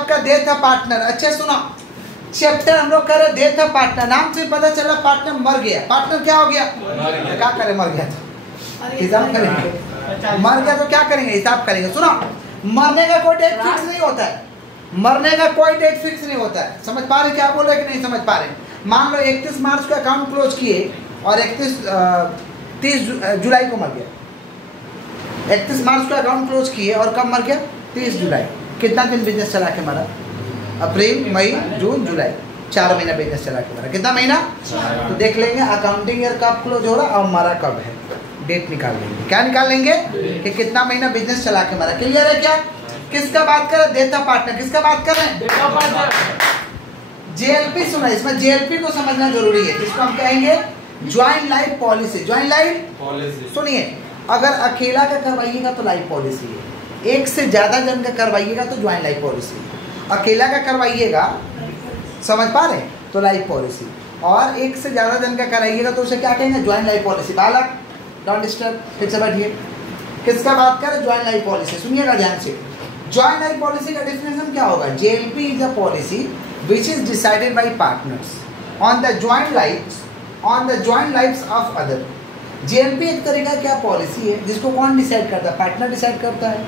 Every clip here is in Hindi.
आपका डेथ ऑफ पार्टनर। अच्छा सुनो, चैप्टर हम लोग कर रहे डेथ ऑफ पार्टनर। नाम से पता चला पार्टनर मर गया। पार्टनर क्या हो गया? क्या करें? मर गया तो हिसाब करेंगे। मर गया तो क्या करेंगे? हिसाब करेंगे। सुनो, मरने का कोई डेट फिक्स नहीं होता है। मरने का कोई डेट फिक्स नहीं होता है। समझ पा रहे क्या बोल रहे कि नहीं समझ पा रहे? मान लो 31 मार्च को अकाउंट क्लोज किए और 30 जुलाई को मर गया। 31 मार्च को अकाउंट क्लोज किए और कब मर गया? 30 जुलाई। कितना दिन बिजनेस चला के मरा? अप्रैल, मई, जून, जुलाई, 4 महीना बिजनेस चला के मरा। कितना महीना? तो देख लेंगे अकाउंटिंग ईयर कब क्लोज हो रहा और मरा कब है, डेट निकाल लेंगे। क्या निकाल लेंगे? कि कितना महीना बिजनेस चला के मरा। क्लियर है क्या? किसका बात कर रहे? Death of partner. किसका बात कर रहे हैं? जेएलपी। सुना, इसमें जेएलपी को समझना जरूरी है। इसको हम कहेंगे joint life policy. Joint life policy. सुनिए, अगर अकेला का करवाइएगा तो लाइफ पॉलिसी है, एक से ज्यादा जन का करवाइएगा तो ज्वाइंट लाइफ पॉलिसी है। अकेला का करवाइएगा, समझ पा रहे, तो लाइफ पॉलिसी, और एक से ज्यादा जन का कराइएगा तो उसे क्या कहेंगे? Joint life policy. बालक डोंट डिस्टर्ब, फिर से बैठिए। किसका बात करें? Joint life policy. सुनिएगा ध्यान से। ज्वाइंट लाइफ पॉलिसी का डेफिनेशन क्या होगा? JLP is a policy which is decided by partners on the joint lives of other। JLP एक तरीका क्या पॉलिसी है जिसको कौन डिसाइड करता है? पार्टनर डिसाइड करता है।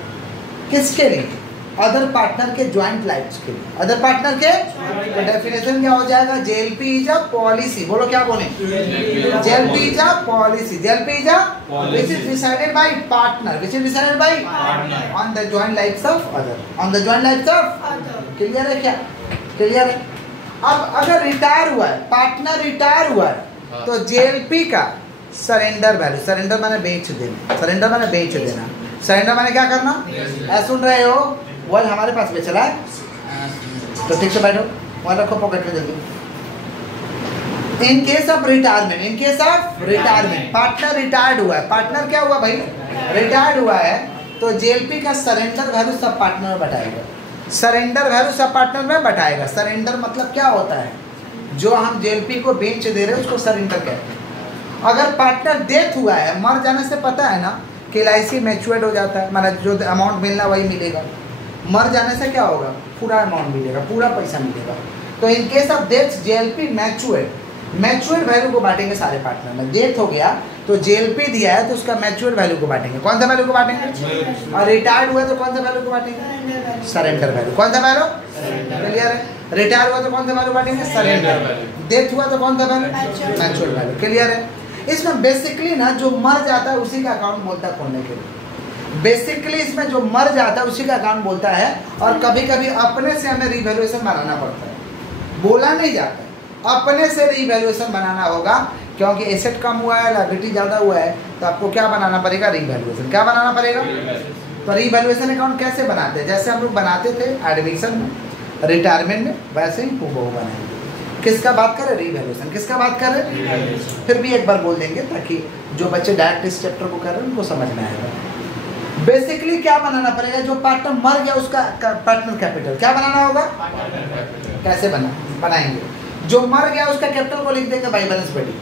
किसके लिए? अदर पार्टनर के ज्वाइंट लाइफ्स के लिए। अदर पार्टनर के तो डेफिनेशन क्या हो जाएगा? JLP is a policy. बोलो क्या बोले? JLP is a policy. JLP is a which is decided by partner, which is decided by on the joint lives of other, on the joint lives of other। Clear है क्या? क्लियर है। अब अगर रिटायर हुआ है, पार्टनर रिटायर हुआ है, तो जेएलपी का सरेंडर वैल्यू, सरेंडर माने बेच देना, सरेंडर माने बेच देना, सरेंडर माने क्या करना? ऐसा सुन रहे हो? वर्ड हमारे पास में चला है तो ठीक से बैठो, वहां रखो पॉकेट में जल्दी। In case of retirement, in case of retirement, partner retired हुआ है। पार्टनर क्या हुआ भाई? रिटायर्ड हुआ है, तो जेएलपी का सरेंडर वैल्यू सब पार्टनर में बटाएगा। सरेंडर वैल्यू सब पार्टनर में बटाएगा। सरेंडर मतलब क्या होता है? जो हम जेएलपी को बेच दे रहे हैं उसको सरेंडर कहते हैं। अगर पार्टनर डेथ हुआ है, मर जाने से पता है ना कि एलआईसी मैच्योर्ड हो जाता है, मतलब जो अमाउंट मिलना वही मिलेगा। मर जाने से क्या होगा? पूरा अमाउंट मिलेगा, पूरा पैसा मिलेगा। तो in case of death JLP matured value को बांटेंगे सारे पार्टनर में। डेथ हो गया तो जेएलपी दिया है तो उसका मैच्योर्ड वैल्यू को बांटेंगे। कौन सा वैल्यू को बांटेंगे? और रिटायर्ड हुआ तो कौन सा वैल्यू को बांटेंगे? Surrender value. कौन सा वैल्यू? क्लियर है। रिटायर हुआ तो कौन सा वैल्यू बांटेंगे? सरेंडर। डेथ हुआ तो कौन सा वैल्यू? Matured value. क्लियर है। इसमें बेसिकली ना जो मर जाता है उसी का अकाउंट बोलता है खोलने के लिए। बेसिकली इसमें जो मर जाता है उसी का अकाउंट बोलता है, और कभी कभी अपने से हमें रिवैल्यूएशन बनाना पड़ता है, बोला नहीं जाता है, अपने से रिवैल्यूएशन बनाना होगा, क्योंकि एसेट कम हुआ है, लायबिलिटी ज़्यादा हुआ है, तो आपको क्या बनाना पड़ेगा? रिवैल्यूएशन। क्या बनाना पड़ेगा? तो रिवैल्यूएशन अकाउंट कैसे बनाते हैं? जैसे हम लोग बनाते थे एडमिशन में, रिटायरमेंट में, वैसे ही हूबहू बनाएंगे। किसका बात करें? रिवैल्यूएशन। किसका बात करें? फिर भी एक बार बोल देंगे ताकि जो बच्चे डायरेक्ट इस चैप्टर को कर रहे हैं उनको समझ में आएगा। बेसिकली क्या बनाना पड़ेगा? जो पार्टनर मर गया उसका पार्टनर कैपिटल क्या बनाना होगा? कैसे बनाएंगे? जो मर गया उसका कैपिटल को लिख देंगे बाई बैलेंस बेटी।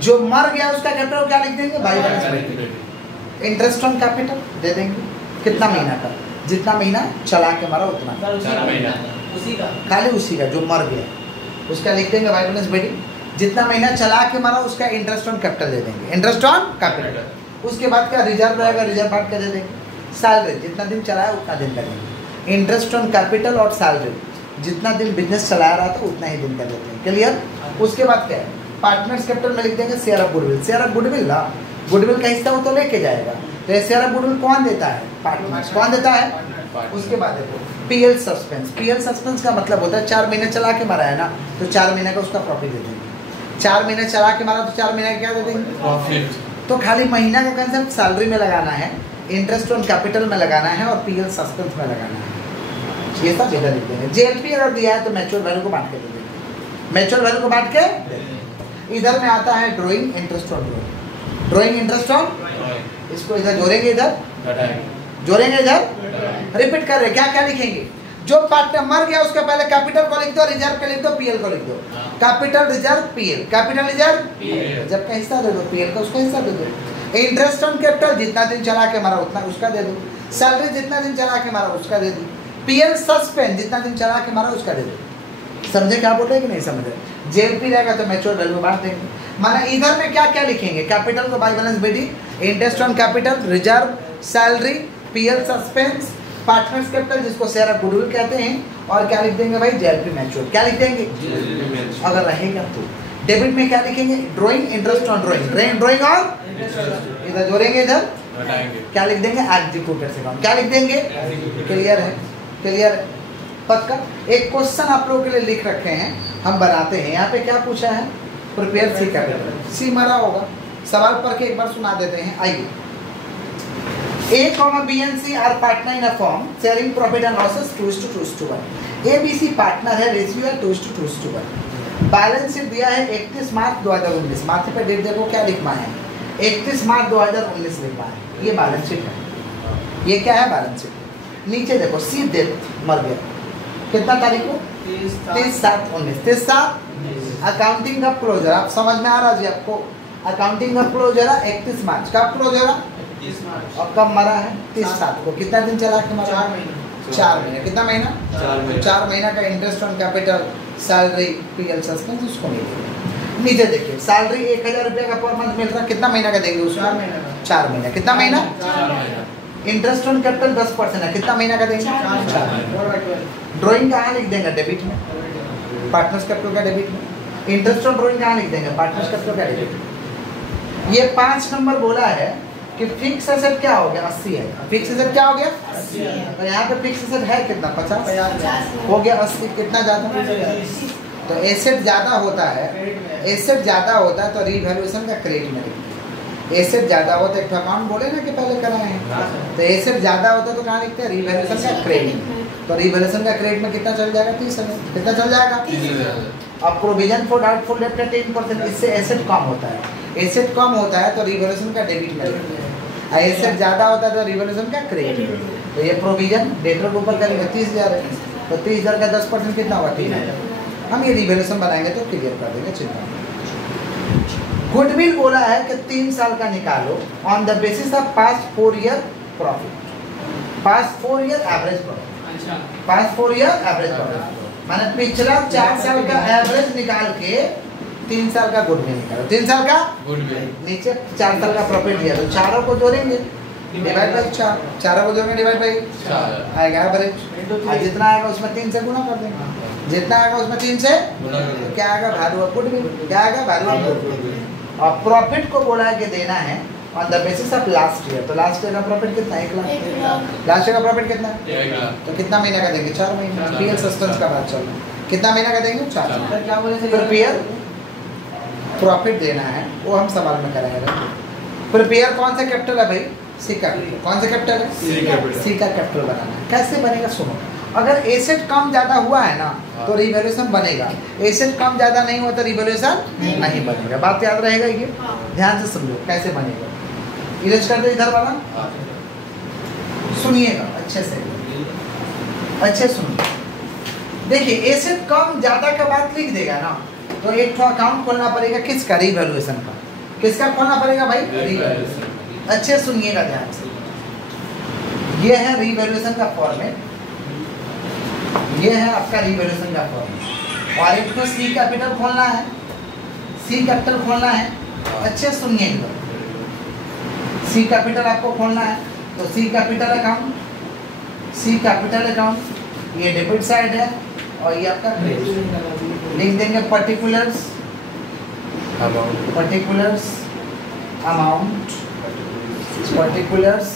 जो मर गया उसका कैपिटल क्या लिख देंगे? बाई बैलेंस बेटी। इंटरेस्ट ऑन कैपिटल दे देंगे। कितना महीना का? जितना महीना चला के मारा उतना, खाली उसी का जो मर गया उसका लिख देंगे बाई बैलेंस बेटी। जितना महीना चला के मारा उसका इंटरेस्ट ऑन कैपिटल दे देंगे, इंटरेस्ट ऑन कैपिटल। उसके बाद क्या रिजर्व रहेगा? रिजर्व पार्ट का दे देंगे। सैलरी जितना दिन चलाया उतना दिन का देंगे। इंटरेस्ट ऑन कैपिटल और सैलरी जितना दिन बिजनेस चला रहा था उतना ही दिन का देते हैं। क्लियर। उसके बाद क्या है? पार्टनर्स कैपिटल में लिख देंगे share of goodwill. Share of goodwill ना, गुडविल का हिस्सा वो तो लेके जाएगा, तो ये शेयर ऑफ गुडविल कौन देता है? पार्टनर्स। कौन देता है? उसके बाद देखो पीएल सस्पेंस। पीएल सस्पेंस का मतलब होता है 4 महीने चला के मारा है ना, तो 4 महीने का उसका प्रॉफिट दे देंगे। 4 महीने चला के मारा तो 4 महीने का क्या दे देंगे? प्रॉफिट। तो खाली महीना का कंसेप्ट सैलरी में लगाना है, इंटरेस्ट ऑन कैपिटल में लगाना है और पीएल सस्पेंस में लगाना है। ये सब इधर लिख देंगे। जेएलपी अगर दिया है तो मैच्योर वैल्यू को बांट के दे देंगे। मैच्योर वैल्यू को बांट के इधर में आता है drawing interest on drawing. Drawing interest on, इसको इधर जोड़ेंगे, इधर जोड़ेंगे, इधर रिपीट कर रहे। क्या क्या लिखेंगे? जो पार्टनर मर गया उसके पहले कैपिटल को लिख दो, रिजर्व को लिख दो, पीएल को लिख दो। Capital reserve PL, capital reserve जब का हिस्सा दे दो, पीएल का उसका हिस्सा दे दो। इंटरेस्ट ऑन कैपिटल जितना दिन चला के मारा उतना उसका दे दो। सैलरी जितना दिन चला के मारा उसका दे दो। पीएल सस्पेंड जितना दिन चला के मारा उसका डेबिट। समझे क्या बोल रहे हैं कि नहीं समझे? जेएलपी रहेगा तो मैच्योर वैल्यू बांट देंगे। माना इधर में क्या क्या लिखेंगे? कैपिटल को by balance BD, interest on capital, reserve, salary, PL suspense, partners capital जिसको शेयर ऑफ गुडविल कहते हैं, और क्या लिख देंगे भाई? JLP mature. क्या लिख देंगे? अगर रहेगा तो। डेबिट में क्या लिखेंगे? Drawing, interest on drawing, drawing और इधर जोड़ेंगे, इधर क्या लिख देंगे? Executed account. क्या लिख देंगे? क्लियर है? क्लियर है? पक्का। एक क्वेश्चन आप लोगों के लिए लिख रखे हैं, हम बनाते हैं। यहाँ पे क्या पूछा है? प्रिपेयर सी कैपिटल। सी मरा होगा, सवाल पढ़ के एक बार सुना देते हैं। आइए, A, B and C are partner in a firm sharing profit and losses 2:1. A, B, C partner है, रेशियो है 2:1. बैलेंस शीट दिया है 31 मार्च 2019। मार्च पे डेट देखो क्या लिखना है? 31 मार्च 2019 लिखना है। ये बैलेंस शीट है। ये क्या है? Balance sheet. नीचे देखो, सी डेथ मर गया कितना तारीख को? 30/7/19। 30/7 अकाउंटिंग का क्लोजर। आप समझ में आ रहा जी आपको? अकाउंटिंग का क्लोजर है 31 मार्च। कब क्लोजर है? और कब मरा है? 30/7 को। कितना दिन चला के मरा? 4 महीने। कितना महीना? 4 महीना का interest on capital, salary, PL suspense उसको मिलेगा। नीचे देखिए, सैलरी 1000 रुपये का पर मंथ मिल रहा है। कितना महीना का देंगे उसको? 4 महीना। कितना महीना? इंटरेस्ट ऑन कैपिटल 10% है। कितना महीना का देंगे? 4 महीना। ड्राइंग कहाँ लिख देंगे? डेबिट में। पार्टनर्स कैपिटल का डेबिट में। इंटरेस्ट ऑन ड्राइंग कहाँ लिख देंगे? पार्टनर्स कैपिटल का डेबिट। ये 5 नंबर बोला है कि फिक्स एसेट क्या हो गया? 80 है। फिक्स एसेट क्या हो गया? 80 है। तो यहाँ पे फिक्स एसेट है कितना? 50 हो गया। 80 कितना ज़्यादा? तो एसेट ज़्यादा होता है, एसेट ज़्यादा होता है तो रिवैल्यूएशन का क्रेडिट में लिखते हैं। एसेट ज़्यादा होता है, एक अकाउंट बोले ना कि पहले कराए हैं, तो एसेट ज़्यादा होता है तो कहाँ लिखते हैं? रिवैल्यूएशन का क्रेडिट। तो रिवैल्यूएशन का क्रेडिट में कितना चल जाएगा? 30,000। कितना चल जाएगा? अब प्रोविजन फॉर डाउटफुल डेट का 10%, इससे एसेट कम होता है। एसेट कम होता है तो रिवैल्यूएशन का डेबिट में लिखते हैं। एसेट ज़्यादा होता है तो रिवैल्यूएशन का क्रेडिट। तो ये प्रोविजन डेटर के ऊपर करेंगे 30,000 है, तो 30,000 का 10% कितना होगा? 3,000। हम ये रिवैल्यूएशन बनाएंगे तो क्लियर कर देंगे, चिंता नहीं। गुडविल बोला है कि 3 साल का निकालो on the basis of past 4 year profit. Past 4 year average profit. Past 4 year average profit माने पिछला 4 साल का एवरेज निकाल के 3 साल का गुडविल निकालो। 3 साल का गुडविल, नीचे 4 साल का प्रॉफिट दिया, तो चारों को जोड़ेंगे, डिवाइड बाई 4। चारों को जोड़ेंगे, डिवाइड बाई 4 आएगा एवरेज। जितना आएगा उसमें 3 से गुना कर देंगे। जितना आएगा उसमें 3 से तो क्या आएगा? Value of goodwill. क्या आएगा? Value of goodwill. और प्रॉफिट को बोला है कि देना है on the basis of last year. तो लास्ट ईयर का प्रॉफिट कितना? 1 लाख। लास्ट ईयर का प्रॉफिट कितना? 1 लाख। तो कितना महीना का देंगे? 4 महीना। पीएल सस्पेंस का बात चल रहा है। कितना महीना का देंगे? 4 महीना। क्या बोले थे? प्रिपेयर प्रॉफिट देना है, वो हम सवाल में कराएंगे। प्रिपेयर कौन सा कैपिटल है भाई? सी कैपिटल। कौन सा कैपिटल है? सी कैपिटल। सी का कैपिटल बनाना है। कैसे बनेगा सुनो। अगर एसेट कम ज़्यादा हुआ है ना तो रिवैल्यूएशन बनेगा, एसेट कम ज़्यादा नहीं हुआ तो रिवैल्यूएशन नहीं बनेगा। बात याद रहेगा ये? ध्यान से समझो कैसे बनेगा। इरेज कर दो इधर वाला, सुनिएगा अच्छे से, अच्छे सुनिए। देखिए एसेट कम ज़्यादा का बात लिख देगा ना तो एक तो अकाउंट खोलना पड़ेगा किसका? रिवैल्यूएशन का। किसका खोलना पड़ेगा भाई? रिवैल्यूएशन। अच्छे सुनिएगा ध्यान से। ये है रिवैल्यूएशन का फॉर्मेट, ये है आपका रिवैल्यूएशन का फॉर्मेट। और एक तो सी कैपिटल खोलना है, सी कैपिटल खोलना है। अच्छे सुनिए एकदम, सी कैपिटल आपको खोलना है तो सी कैपिटल अकाउंट, सी कैपिटल अकाउंट ये डेबिट साइड है और ये आपका क्रेडिट। लिख देंगे particulars, particulars amount, particulars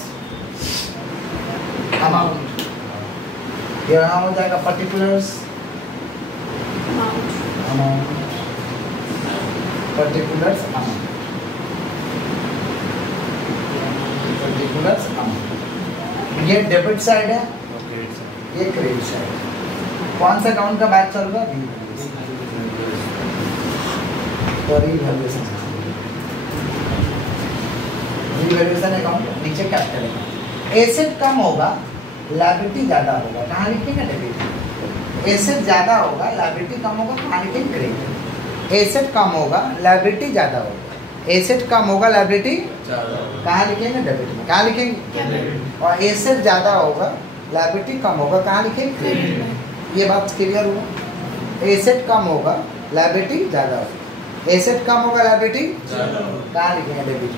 amount. ये यहाँ हो जाएगा particulars amount, particulars amount, particulars amount. ये डेबिट साइड है, ये क्रेडिट साइड है। कौन सा अकाउंट का बात चल रहा है? रिवैल्यूएशन। रिवैल्यूएशन अकाउंट नीचे कैपिटल अकाउंट। एसेट कम होगा, लायबिलिटी ज़्यादा होगा, कहाँ लिखेंगे? डेबिट। एसेट ज़्यादा होगा, लायबिलिटी कम होगा, कहाँ लिखेंगे? क्रेडिट। एसेट कम होगा, लायबिलिटी ज़्यादा होगा। एसेट कम होगा, लायबिलिटी कहाँ लिखेंगे? डेबिट में। कहाँ लिखेंगे? और एसेट ज़्यादा होगा, लायबिलिटी कम होगा, कहाँ लिखे क्रेडिट। ये बात क्लियर हुआ। एसेट कम होगा लायबिलिटी ज़्यादा होगा। एसेट कम होगा लायबिलिटी कहाँ लिखेंगे डेबिट।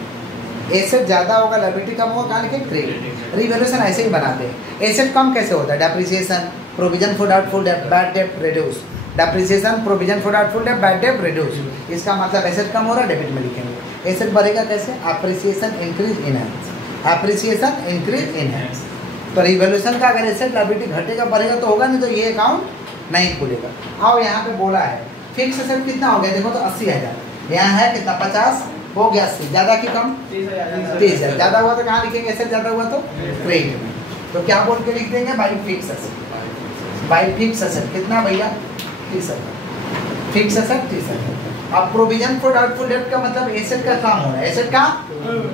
एसेट ज़्यादा होगा लायबिलिटी कम होगा, कहाँ लिखेंगे क्रेडिट। रिवैल्यूएशन ऐसे ही बनाते हैं। एसेट कम कैसे होता है, depreciation, provision for doubtful debt, bad debt reduce. Depreciation, provision for doubtful debt, bad debt reduce. इसका मतलब एसेट कम हो रहा है, डेबिट में लिखेंगे। एसेट बढ़ेगा कैसे, appreciation increase enhance, appreciation increase enhance. तो रिवैल्यूएशन का अगर एसेट लायबिलिटी घटेगा बढ़ेगा तो होगा, नहीं तो ये अकाउंट नहीं खुलेगा। आओ यहाँ पे बोला है फिक्स एसेट कितना हो गया, देखो तो 80,000, यहाँ है कितना 50 हो गया 80, ज़्यादा की कम 30,000, ज़्यादा हुआ तो कहाँ लिखेंगे, एसेट ज़्यादा हुआ तो क्रेडिट में। तो क्या बोल के लिख देंगे, by fix asset. By fix asset कितना भैया 30,000, फिक्स एसेट 30,000। अब प्रोविजन फॉर डाउटफुल डेट का मतलब एसेट का कम हो रहा है, एसेट का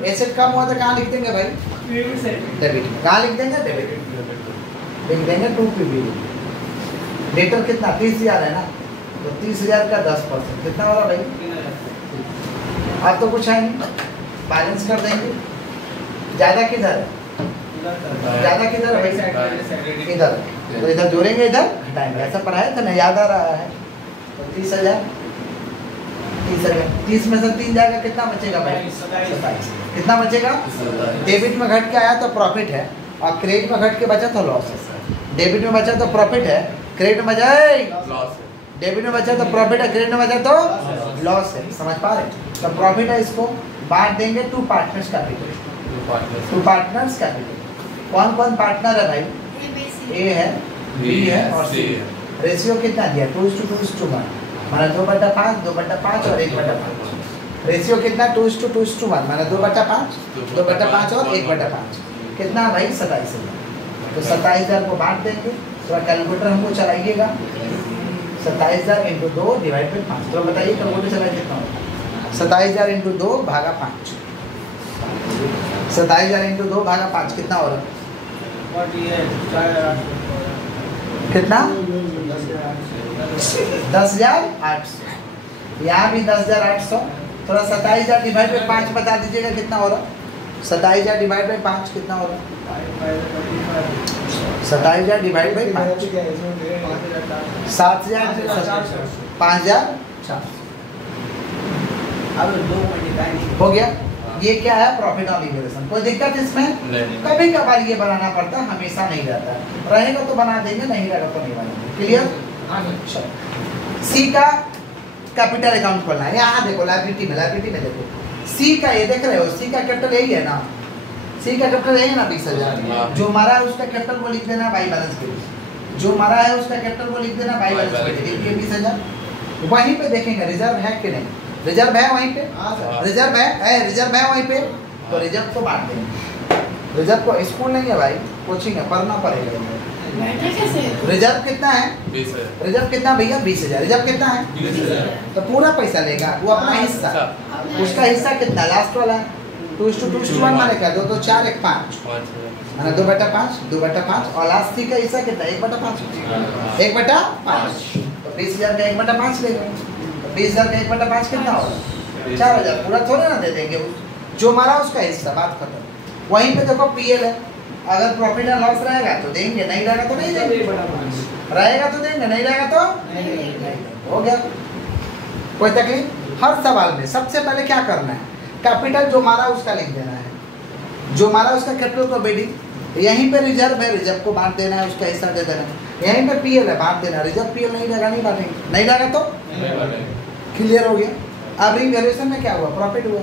एसेट कम हुआ तो कहाँ लिख देंगे भाई, डेबिट में। कहाँ लिख देंगे, डेबिट लिख देंगे 2PB। डेटर कितना 30,000 है ना, तो 30,000 का 10% कितना हो रहा भाई, अब तो कुछ है नहीं, बैलेंस कर देंगे। ज़्यादा किधर है, ज़्यादा किधर है भाई, इधर। तो इधर जोड़ेंगे इधर घटाएंगे, ऐसा पढ़ाया था ना, याद आ रहा है। तो 30,000 30 में से 3 जाएगा, कितना बचेगा भाई 27। कितना बचेगा, डेबिट में घट के आया तो प्रॉफिट है, और क्रेडिट में घट के बचा तो लॉस है। डेबिट में बचा तो प्रॉफिट है, क्रेडिट में जाए लॉस है। डेबिट में बचा तो प्रॉफिट है, क्रेडिट में बचा तो लॉस है। समझ पा रहे, तो प्रॉफिट है, इसको बांट देंगे 2 पार्टनर्स कैपिटल। 2 partners capital. कौन कौन पार्टनर है भाई, ए है, बी है और सी है। रेशियो कितना दिया 2:2:1, माना 2/5, 2/5 और 1/5। रेशियो कितना 2:2:1, माना 2/5, 2/5 और 1/5। कितना भाई 27,000। तो 27,000 को बांट देंगे, थोड़ा कैलकुलेटर हमको चलाइएगा। 27,000 × 2 डिवाइड बाई 5, तो बताइए कैलकुलेटर चलाइए कितना होगा। 27,000 × 2 भागा 5, 27,000 × 2 भागा 5 कितना हो रहा, कितना 10,800। यहाँ भी 10,800, थोड़ा 27,000 डिवाइड बाई 5 बता दीजिएगा कितना हो रहा। 27,000 डिवाइड बाई 5 कितना हो रहा, 27,000 डिवाइड बाई 5 7,000 5,400 हो गया। ये क्या है, प्रॉफिट ऑन लिबरेशन। कोई दिक्कत इसमें, कभी कभार ये बनाना पड़ता है, हमेशा नहीं रहता। रहेगा तो बना देंगे, नहीं रहेगा तो नहीं बनाएंगे। क्लियर। सी का कैपिटल अकाउंट खोलना है, यहाँ देखो लायबिलिटी में देखो सी का, ये देख रहे हो सी का कैपिटल यही है ना, सी का कैपिटल यही है ना 20,000। जो मारा है उसका कैपिटल को लिख देना बाई बैलेंस के लिए, जो मारा है उसका कैपिटल को लिख देना बाई बैलेंस के लिए। देखिए 20,000 वहीं पे देखेंगे रिजर्व है कि नहीं, रिजर्व है वहीं पे, रिजर्व है वहीं पे, तो रिजर्व को बांट देंगे। रिजर्व को स्कूल नहीं है भाई, कोचिंग है, पढ़ना पड़ेगा। रिजर्व कितना है, रिजर्व कितना भैया 20,000। रिजर्व कितना है, तो पूरा पैसा लेगा वो अपना हिस्सा, उसका हिस्सा कितना लास्ट वाला 2:2:1 माने क्या 2 2 4 1 5, माना 2/5 2/5, और लास्ट सी का हिस्सा कितना 1/5 1/5। तो 20,000 का 1/5 लेगा, 20,000 का 1/5 कितना होगा 4,000। पूरा थोड़ा ना दे देंगे, जो मारा उसका हिस्सा, बात खत्म। वहीं पे देखो पीएल है, अगर प्रॉफिट एंड लॉस रहेगा तो देंगे, नहीं रहेगा तो नहीं देंगे, रहेगा तो देंगे, नहीं रहेगा तो नहीं। हो गया, कोई तकलीफ। हर सवाल में सबसे पहले क्या करना है, कैपिटल जो मारा उसका लिख देना है, जो मारा उसका कैपिटल को बेडिंग। यहीं पे रिजर्व है, रिजर्व को बांट देना है, उसका हिस्सा दे देना है। यहीं पे पीएल है, बांट देना। रिजर्व पीएल नहीं रहेगा, नहीं बांटेंगे, नहीं रहेगा तो क्लियर हो गया। अब रिवैल्यूएशन में क्या हुआ, प्रॉफिट हुआ,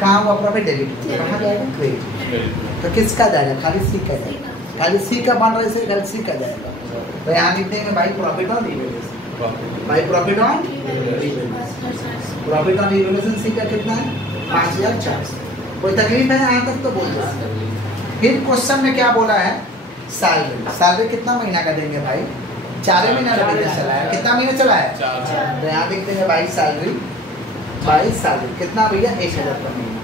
कहाँ हुआ प्रॉफिट, डेबिट, कहाँ जाएगा क्रेडिट। तो किसका जाएगा, खाली सी का जाएगा, खाली सी का बन रहा है, खाली सी का जाएगा। तो यहाँ लिखते हैं by profit on revaluation, by profit on revaluation. Profit on revaluation C का कितना है 5,400। कोई तकलीफ है यहाँ तक तो बोल दो। फिर क्वेश्चन में क्या बोला है, सैलरी। सैलरी कितना महीना का देंगे भाई, 4 महीना का बिजनेस चला है, कितना महीना चला है 4। तो यहाँ लिखते हैं बाई सैलरी, बाई सैलरी कितना भैया 1,000 पर महीना।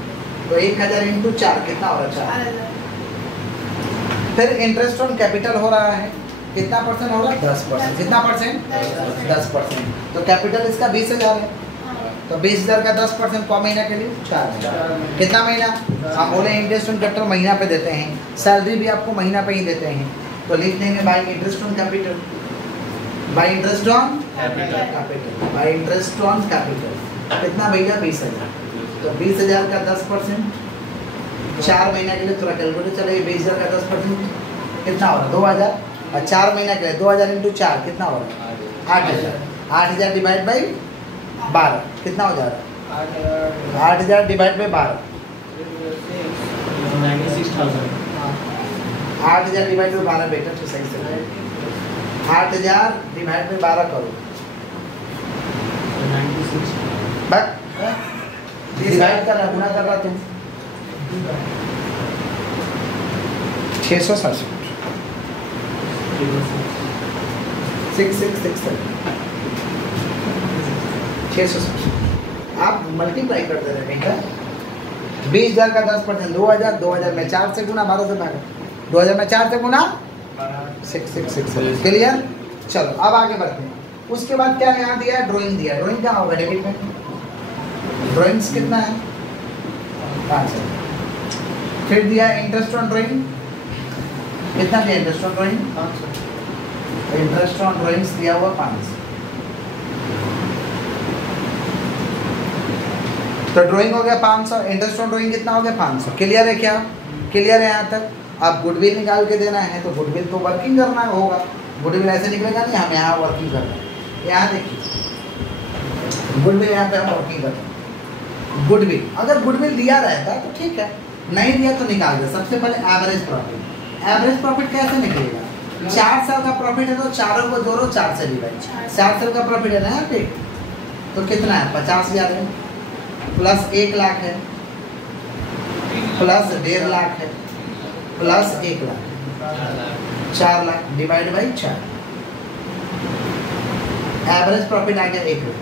तो 1,000 × 4 कितना हो रहा है 4। फिर इंटरेस्ट ऑन कैपिटल हो रहा है, कितना परसेंट हो रहा है 10%। कितना परसेंट 10%। तो कैपिटल इसका 20,000 है, तो 20,000 का 10% को महीना के लिए 4,000। कितना महीना, हम बोले इंटरेस्ट ऑन कैपिटल महीना पे देते हैं, सैलरी भी आपको महीना पे ही देते हैं। तो लिख देंगे by interest on capital, by interest on capital, by interest on capital कितना भैया 20,000। तो 20,000 का 10%, 4 महीने के लिए थोड़ा कैलकुलेटर चले, 20,000 का 10% कितना हो रहा है 2,000, और 4 महीने के लिए 2,000 इंटू 4 कितना हो रहा है 8,000। 8,000 डिवाइड बाई 12 कितना हो जा रहा है 8,000 डिवाइड बाई 12 8,000 डिवाइड बाई 12 बेटा तो सही से 8,000 डिवाइड बाई 12 करो बस डिवाइड कर रहा गुना कर रहा तुम 667 667 आप मल्टीप्लाई करते रहे बेटा। 20,000 का 10% 2,000, 2,000 में 4 से गुना 12 से भागा, 2,000 में 4 से गुना 666 क्लियर। चलो अब आगे बढ़ते हैं। उसके बाद क्या यहाँ दिया है ड्राइंग दिया, ड्राइंग क्या होगा डेबिट में, ड्राइंग्स कितना है 5,000। फिर दिया इंटरेस्ट ऑन ड्राइंग कितना दिया, interest on drawing 500, interest on drawings दिया हुआ 500। तो ड्राइंग हो गया 500, इंटरेस्ट ऑन ड्राइंग कितना हो गया 500। क्लियर है क्या, क्लियर है यहाँ तक। अब गुडविल निकाल के देना है तो गुडविल तो वर्किंग करना होगा, गुडविल ऐसे निकलेगा नहीं, हम यहाँ वर्किंग करना है। यहाँ देखिए गुडविल यहाँ पे हम वर्किंग करते हैं। गुडविल अगर गुडविल दिया रहता तो ठीक है, नहीं दिया तो निकाल दे। सबसे पहले एवरेज प्रॉफिट, एवरेज प्रॉफिट कैसे निकलेगा, 4 साल का प्रॉफिट है तो चारों को जोड़ो 4 से डिवाइड, 4 साल का प्रॉफिट है ना यहाँ पे, तो कितना है 50,000 है, प्लस 1 लाख है, प्लस 1.5 लाख है, plus 1 lakh 4 lakh divide by 4, average profit आ गया 1 लाख,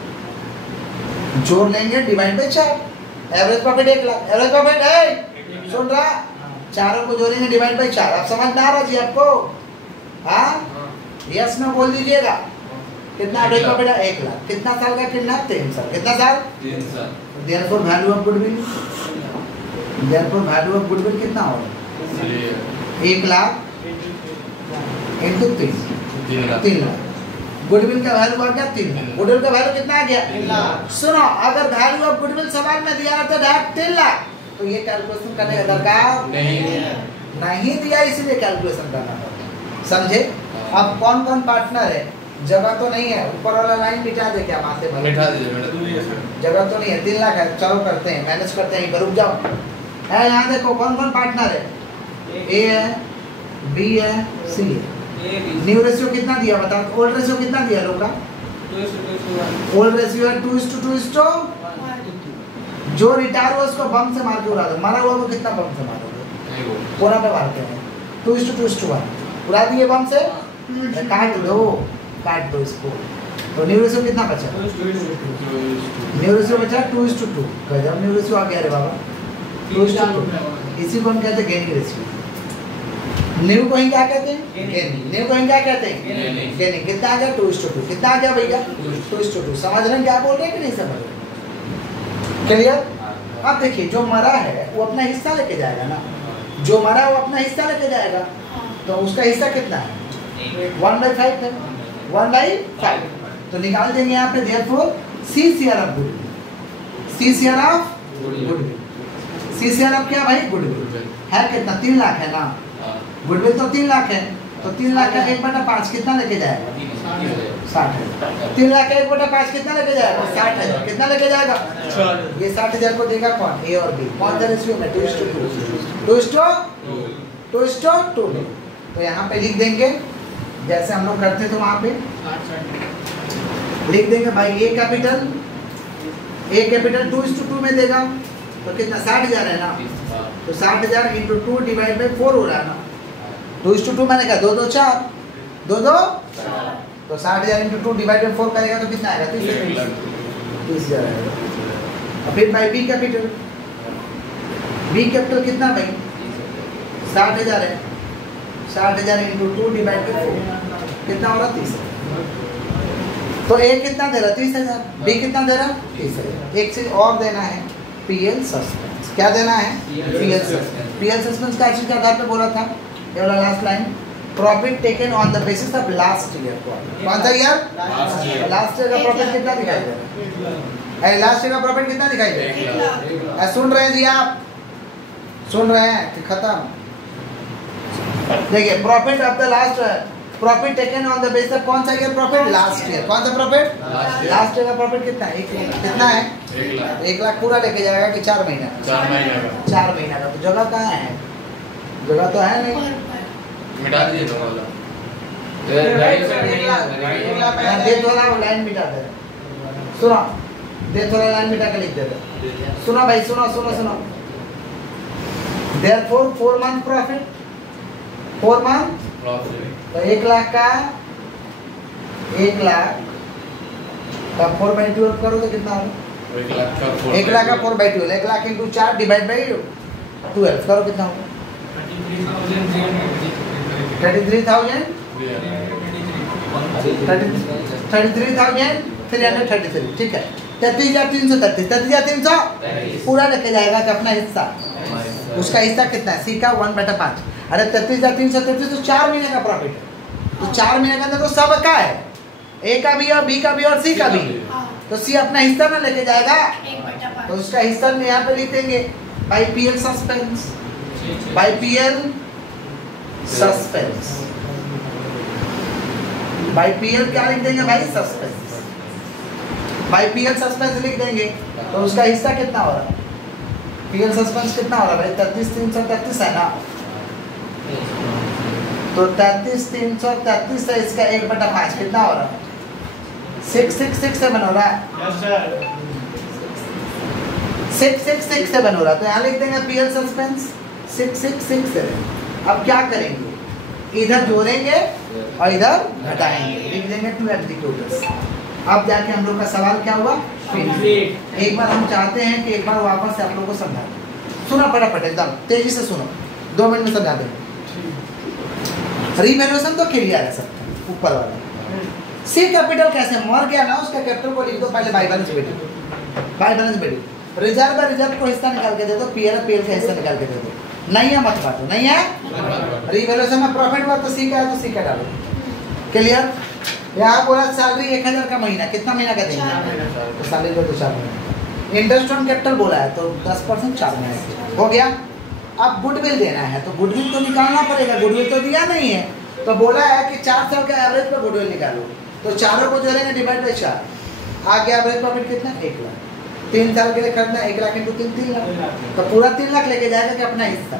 जोड़ लेंगे divide by 4, average profit 1 lakh, average profit है सुन रहा, चारों को जोड़ेंगे डिवाइड बाई 4। आप समझ में आ रहा जी आपको, हाँ यस में बोल दीजिएगा। कितना एवरेज प्रॉफिट है 1 लाख, कितना साल का कितना 3 साल, कितना साल 3 साल। Therefore value of goodwill, therefore value of goodwill कितना होगा 1 लाख इंटू 3 लाख। गुडविल का वैल्यू आ गया 3 लाख, गुडविल का वैल्यू कितना आ गया 3 लाख। सुनो अगर वैल्यू ऑफ गुडविल सवाल में दिया रहता डायरेक्ट 3 लाख तो ये कैलकुलेशन करने का दरकार नहीं दिया, इसीलिए कैलकुलेशन करना पड़ता, समझे। अब कौन कौन पार्टनर है, जगह तो नहीं है, ऊपर वाला लाइन मिटा दे क्या माथे पर, मिटा दीजिए, जगह तो नहीं है, 3 लाख है, चलो करते हैं मैनेज करते हैं, रुक जाओ है। यहाँ देखो कौन कौन पार्टनर है, ए है, बी है, सी है। न्यू रेशियो कितना दिया बताओ, ओल्ड रेशियो कितना दिया लोग का, ओल्ड रेशियो है 2:2:2, जो रिटायर हुआ उसको बम से मार के उड़ा दो, मारा हुआ को कितना बम से मारोगे, पूरा पे मारते हैं 2:2:1 उड़ा दिए बम से, काट दो इसको। तो न्यू रेशियो कितना बचा, न्यू रेशियो बचा 2:2, गजब न्यू रेशियो आ गया रे बाबा 2:2। इसी को हम कहते हैं गेनिंग रेशियो, न्यू को ही क्या कहते हैं गेनिंग, न्यू को ही क्या कहते हैं गेनिंग। कितना आ गया 2:2, कितना आ गया भैया 2:2। समझ रहे हैं क्या बोल रहे हैं कि नहीं समझ रहे, क्लियर। अब देखिए जो मरा है वो अपना हिस्सा लेके जाएगा ना, जो मरा है वो अपना हिस्सा लेके जाएगा, तो उसका हिस्सा कितना है 1/5 है, 1/5 तो निकाल देंगे यहाँ पे therefore CCR of goodwill, CCR of goodwill, CCR of क्या भाई गुडविल है कितना 3 लाख है ना, गुडविल तो 3 लाख है, तो 3 लाख का 1/5 कितना लेके जाएगा 60,000। 3 लाख का 1/5 कितना लेके जाएगा 60,000, कितना लेके जाएगा ये 60,000 को देगा कौन, ए और बी, कौन सा रेशियो में 2:2। तो यहाँ पे लिख देंगे जैसे हम लोग करते थे वहाँ पे लिख देंगे भाई ए कैपिटल 2:2 में देगा, तो कितना 60,000 है ना, तो 60,000 इंटू 2 डिवाइड बाई 4 हो रहा है ना, 2:2 मैंने कहा 2 2 4 2 2 तो 60,000 इंटू 2 डिवाइड बाई 4 करेगा तो कितना आएगा 30,000 आएगा। और फिर भाई बी कैपिटल कितना भाई 60,000 है, 60,000 इंटू 2 डिवाइड बाई 4 कितना हो रहा 30,000। तो ए कितना दे रहा 30,000, बी कितना दे रहा 30,000। एक चीज और देना है पीएल सस्पेंस, क्या देना है पीएल सस्पेंस। पीएल सस्पेंस का चीज के आधार पे बोला था, ये वाला last line profit taken on the basis of last year. कौन सा ईयर? लास्ट ईयर का प्रॉफिट कितना दिखाई दे रहा है? लास्ट ईयर का प्रॉफिट कितना दिखाई दे रहा है? सुन रहे हैं जी आप? सुन रहे हैं कि खत्म? देखिए profit of the last, profit taken on the basis of कौन सा ईयर? Profit last year. कौन सा प्रॉफिट? लास्ट ईयर का प्रॉफिट कितना है? 1 लाख। कितना है? 1 लाख पूरा लेके जाएगा कि 4 महीना? 4 महीना का। तो जगह कहाँ है? जगह तो है नहीं। मिटा दीजिए तो वाला डेथ वाला लाइन मिटा दे। सुनो, डेथ वाला लाइन मिटा के लिख दे। सुनो भाई, सुनो सुनो सुनो। Therefore 4 month profit, 4 month तो 1 लाख का 1 लाख का 4/12 करो तो कितना होगा? 1 लाख का 4/12, 1 लाख इंटू 4 डिवाइड बाई 12 करो कितना होगा? 33,333, ठीक है। 33,333, 33,300 पूरा लेके जाएगा कि अपना हिस्सा। उसका हिस्सा कितना है? सी का 1/5। अरे 33,333 तो 4 महीने का प्रॉफिट है। तो 4 महीने के अंदर तो सब का है, ए का भी और बी का भी और सी का भी। तो सी अपना हिस्सा ना लेके जाएगा, तो उसका हिस्सा यहाँ पे लिख देंगे by PL suspense, by PL suspense, by PL क्या लिख देंगे भाई? सस्पेंस। बाई पीएल सस्पेंस लिख देंगे तो उसका हिस्सा कितना हो रहा है? पीएल सस्पेंस कितना हो रहा है भाई? 33,333 है ना? तो 33,333 से इसका 1/5 कितना हो रहा है? 666 हो रहा है। 666 हो रहा है। तो यहाँ लिख देंगे पीएल सस्पेंस 6667। अब क्या करेंगे? इधर जोड़ेंगे और इधर घटाएंगे, लिख देंगे 2 एग्जीक्यूटर्स। अब जाके हम लोग का सवाल क्या हुआ? एक बार हम चाहते हैं कि एक बार वापस से आप लोगों को समझा दें। सुनो फटाफट, एकदम तेजी से सुनो, 2 मिनट में समझा दें। रिवैल्यूएशन तो क्लियर है सब, ऊपर वाला। सी कैपिटल कैसे मर गया ना, उसका कैपिटल को लिख दो पहले बाई बैलेंस बेटी, बाई बैलेंस बेटी। रिजर्व है, रिजर्व को हिस्सा निकाल के दे दो, पीएल है, पीएल का हिस्सा निकाल के दे दो। नहीं है मत बांटो, नहीं है। रिवैल्यूएशन में प्रॉफिट हुआ तो सी का है तो सी का डालो। क्लियर? यहाँ बोला सैलरी 1,000 का महीना, कितना महीना का देंगे? तो सैलरी को तो 4 महीना। इंटरेस्ट ऑन कैपिटल बोला है तो 10% 4 महीने हो गया। अब गुडविल देना है तो गुडविल तो निकालना पड़ेगा, गुडविल तो दिया नहीं है। तो बोला है कि 4 साल का एवरेज पर गुडविल निकालो, तो चारों को जोड़ेंगे डिवाइड बाई 4। आगे एवरेज प्रॉफिट कितना? 1 लाख। 3 साल के लिए खरीदना 1 लाख इंटू 3 लाख, तो पूरा 3 लाख लेके जाएगा कि अपना हिस्सा?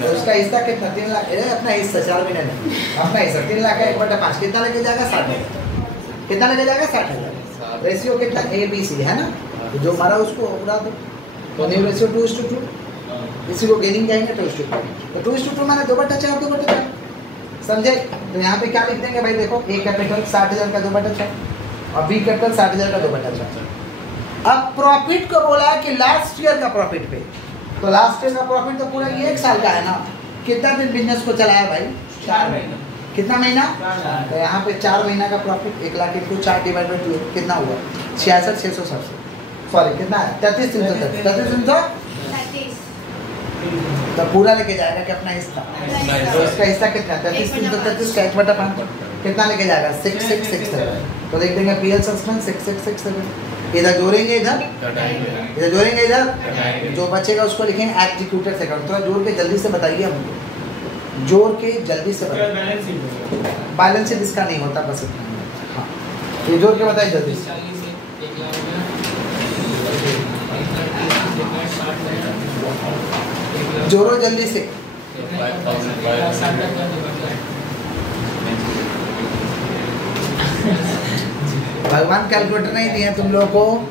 तो उसका हिस्सा कितना? 3 लाख। अपना हिस्सा 4 महीने में अपना हिस्सा 3 लाख का 1/5 कितना लेके जाएगा? 60,000। कितना लेके जाएगा? 60,000। रेशियो कितना? ABC है ना, तो जो मारा उसको उड़ा दो। तो न्यू रेशियो 2:2, इसी को गेनिंग कहेंगे 2:2। तो 2:2 माने 2/4, 2/4 समझे? तो यहाँ पे क्या लिख देंगे भाई? देखो ए कैपिटल 60,000 का 2/4 और बी कैपिटल 60,000 का 2/4। अब प्रॉफिट को बोला है कि लास्ट ईयर का प्रॉफिट पे, तो लास्ट ईयर का प्रॉफिट तो पूरा 1 साल का है ना। कितना दिन बिजनेस को चलाया भाई? 4 महीना। कितना महीना? तो यहाँ पे 4 महीना का profit 1 lakh into 4 divide by 2 कितना हुआ? 66,667। सॉरी कितना है? 33,333। तो पूरा लेके जाएगा कि अपना हिस्सा? तो इसका हिस्सा कितना? 33,333 का 1/5 कितना लेके जाएगा? 6667। तो लिख देंगे पीएल सस्पेंस 6667। इधर जोड़ेंगे, इधर जोड़ेंगे, इधर जो बचेगा उसको लिखेंगे एग्जीक्यूटेड सेकंड। थोड़ा जोड़ के जल्दी से बताइए हमको, जोड़ के जल्दी से बताइए। बैलेंस शीट इसका नहीं होता, बस इतना। हाँ ये जोड़ के बताइए जल्दी से। जोड़ो जल्दी से। भगवान कैलकुलेटर नहीं दिया तुम लोगों को।